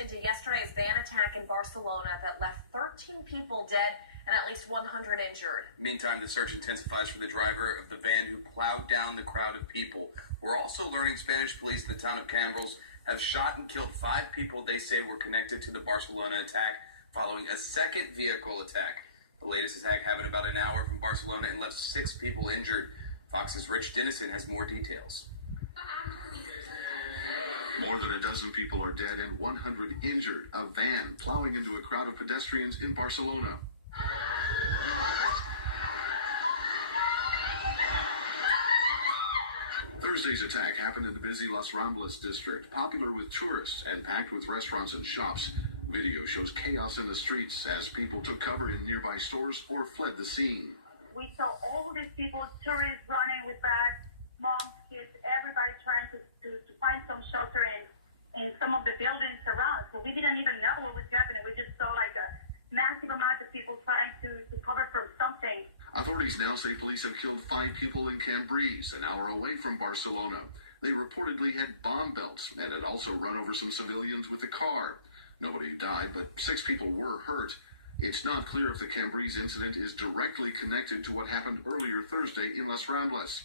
connected to yesterday's van attack in Barcelona that left 13 people dead and at least 100 injured. Meantime, the search intensifies for the driver of the van who plowed down the crowd of people. We're also learning Spanish police in the town of Cambrils have shot and killed 5 people they say were connected to the Barcelona attack following a second vehicle attack. The latest attack happened about an hour from Barcelona and left 6 people injured. Fox's Rich Dennison has more details. More than a dozen people are dead and 100 injured. A van plowing into a crowd of pedestrians in Barcelona. Thursday's attack happened in the busy Las Ramblas district, popular with tourists and packed with restaurants and shops. Video shows chaos in the streets as people took cover in nearby stores or fled the scene. We saw all these people, tourists running with bags, moms, kids, everybody trying to find some shelter in some of the buildings around. So we didn't even know what was happening. We just saw like a massive amount of people trying to cover from something. Authorities now say police have killed 5 people in Cambrils, an hour away from Barcelona. They reportedly had bomb belts and had also run over some civilians with a car. Nobody died, but 6 people were hurt. It's not clear if the Cambrils incident is directly connected to what happened earlier Thursday in Las Ramblas.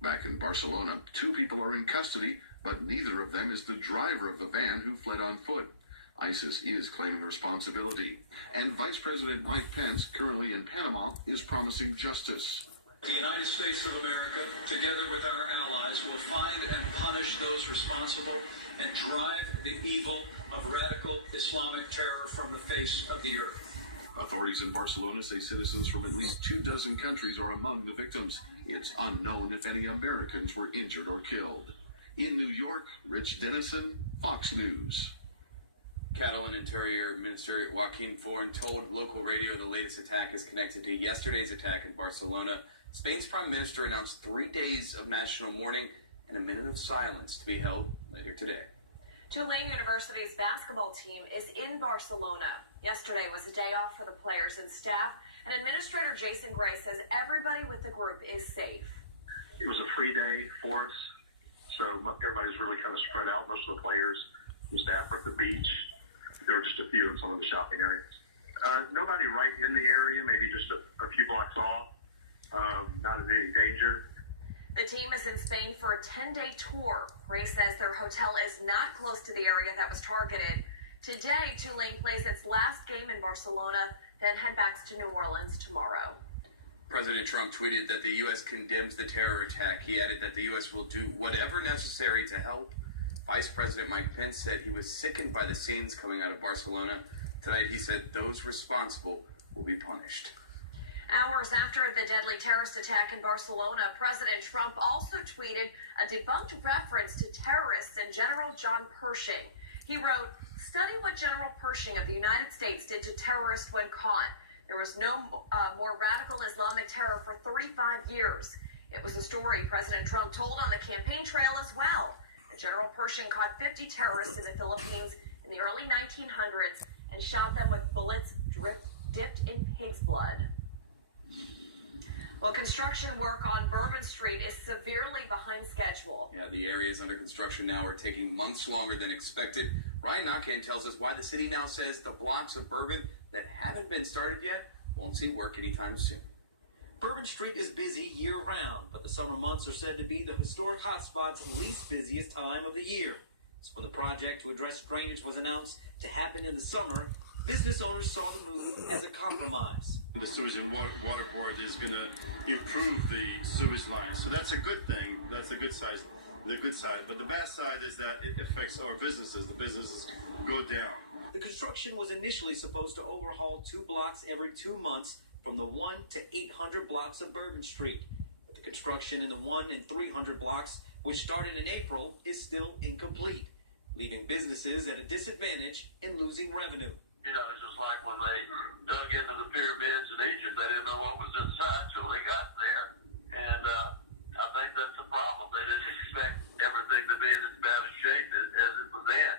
Back in Barcelona, 2 people are in custody, but neither of them is the driver of the van who fled on foot. ISIS is claiming responsibility. And Vice President Mike Pence, currently in Panama, is promising justice. The United States of America, together with our allies, will find and punish those responsible and drive the evil of radical Islamic terror from the face of the earth. Authorities in Barcelona say citizens from at least 24 countries are among the victims. It's unknown if any Americans were injured or killed. In New York, Rich Dennison, Fox News. Cattle and Interior Minister Joaquin Forn told local radio the latest attack is connected to yesterday's attack in Barcelona. Spain's Prime Minister announced 3 days of national mourning and a minute of silence to be held later today. Tulane University's basketball team is in Barcelona. Yesterday was a day off for the players and staff, and Administrator Jason Gray says everybody with the group is safe. It was a free day for us, so everybody's really kind of spread out. Most of the players and staff were at the beach. There were just a few in some of the shopping areas. Nobody right in the area, maybe just a few blocks off. Not in any danger. The team is in Spain for a 10-day tour. Gray says their hotel is not close to the area that was targeted. Today, Tulane plays its last game in Barcelona, then head back to New Orleans tomorrow. President Trump tweeted that the U.S. condemns the terror attack. He added that the U.S. will do whatever necessary to help. Vice President Mike Pence said he was sickened by the scenes coming out of Barcelona. Tonight, he said those responsible will be punished. Hours after the deadly terrorist attack in Barcelona, President Trump also tweeted a debunked reference to terrorists and General John Pershing. He wrote, "Study what General Pershing of the United States did to terrorists when caught. There was no more radical Islamic terror for 35 years. It was a story President Trump told on the campaign trail as well. General Pershing caught 50 terrorists in the Philippines in the early 1900s and shot them with bullets dipped in pig's blood." Well, construction work on Bourbon Street is severely behind schedule. Yeah, the areas under construction now are taking months longer than expected. Ryan Knockan tells us why the city now says the blocks of Bourbon that haven't been started yet won't see work anytime soon. Bourbon Street is busy year-round, but the summer months are said to be the historic hotspots and least busiest time of the year. So when the project to address drainage was announced to happen in the summer, business owners saw the move as a compromise. The Sewage and Water Board is going to improve the sewage line, so that's a good thing. That's the good side. But the bad side is that it affects our businesses. The businesses go down. The construction was initially supposed to overhaul 2 blocks every 2 months, from the 1 to 800 blocks of Bourbon Street. But the construction in the 1 and 300 blocks, which started in April, is still incomplete, leaving businesses at a disadvantage and losing revenue. You know, it's just like when they dug into the pyramids in Egypt, they didn't know what was inside until they got there. And I think that's the problem. They didn't expect everything to be in as bad a shape as it was in.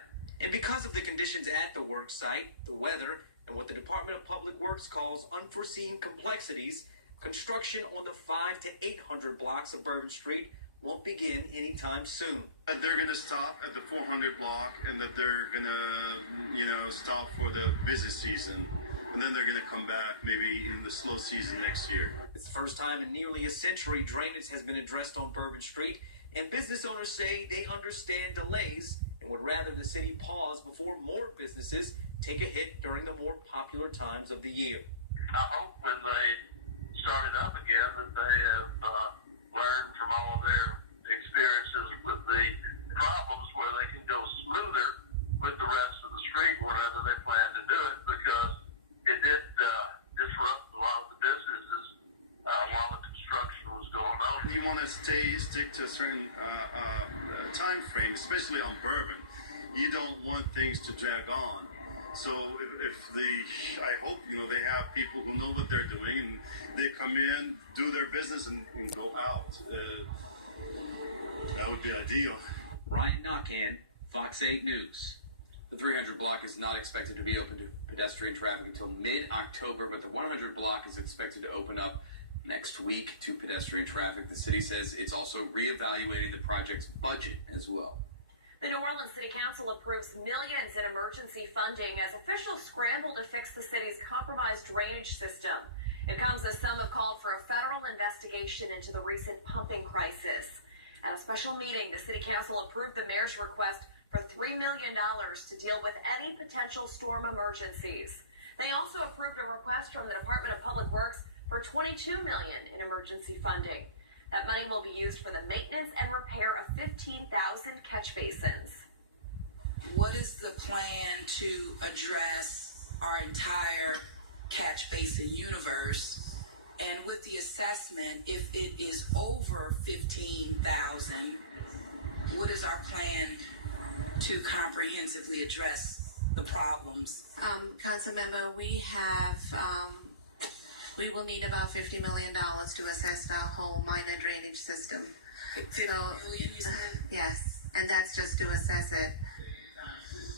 And because of the conditions at the work site, the weather, and what the Department of Public Works calls unforeseen complexities, construction on the 5 to 800 blocks of Bourbon Street won't begin anytime soon. That they're going to stop at the 400 block and that they're going to, stop for the busy season. And then they're going to come back maybe in the slow season next year. It's the first time in nearly a century drainage has been addressed on Bourbon Street, and business owners say they understand delays and would rather the city pause before more businesses take a hit during the more popular times of the year. I hope when they start it up again that they have learned from all of their experiences with the problems where they can go smoother with the rest of the street whenever they plan to do it, because it did disrupt a lot of the businesses while the construction was going on. You want to stick to a certain time frame, especially on Bourbon. You don't want things to drag on. So I hope they have people who know what they're doing and they come in, do their business, and go out. That would be ideal. Ryan Knockan, Fox 8 News. The 300 block is not expected to be open to pedestrian traffic until mid-October, but the 100 block is expected to open up next week to pedestrian traffic. The city says it's also reevaluating the project's budget as well. The New Orleans City Council approves millions in emergency funding as officials scramble to fix the city's compromised drainage system. It comes as some have called for a federal investigation into the recent pumping crisis. At a special meeting, the City Council approved the mayor's request for $3 million to deal with any potential storm emergencies. They also approved a request from the Department of Public Works for $22 million in emergency funding. That money will be used for the maintenance and repair of 15,000 catch basins. What is the plan to address our entire catch basin universe? And with the assessment, if it is over 15,000, what is our plan to comprehensively address the problems? Councilmember, we will need about $50 million to assess our whole minor drainage system. $50 million, you said? Yes, and that's just to assess it.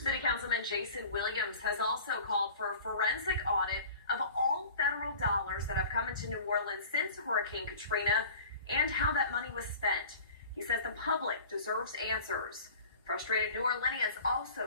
City Councilman Jason Williams has also called for a forensic audit of all federal dollars that have come into New Orleans since Hurricane Katrina and how that money was spent. He says the public deserves answers. Frustrated New Orleanians also